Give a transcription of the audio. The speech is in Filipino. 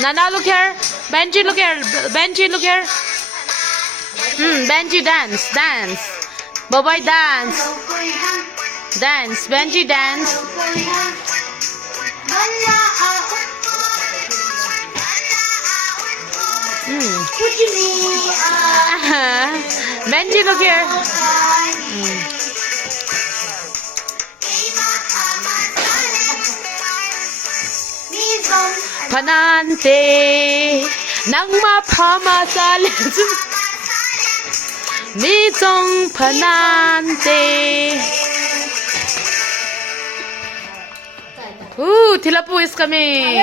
Nana, look here. Benji, look here. Benji, look here. Benji, dance, dance. Bye-bye, dance. Dance. Benji, dance. Benji, look here. Panante nang mapamasali Mitong panante. Tilapuis kami.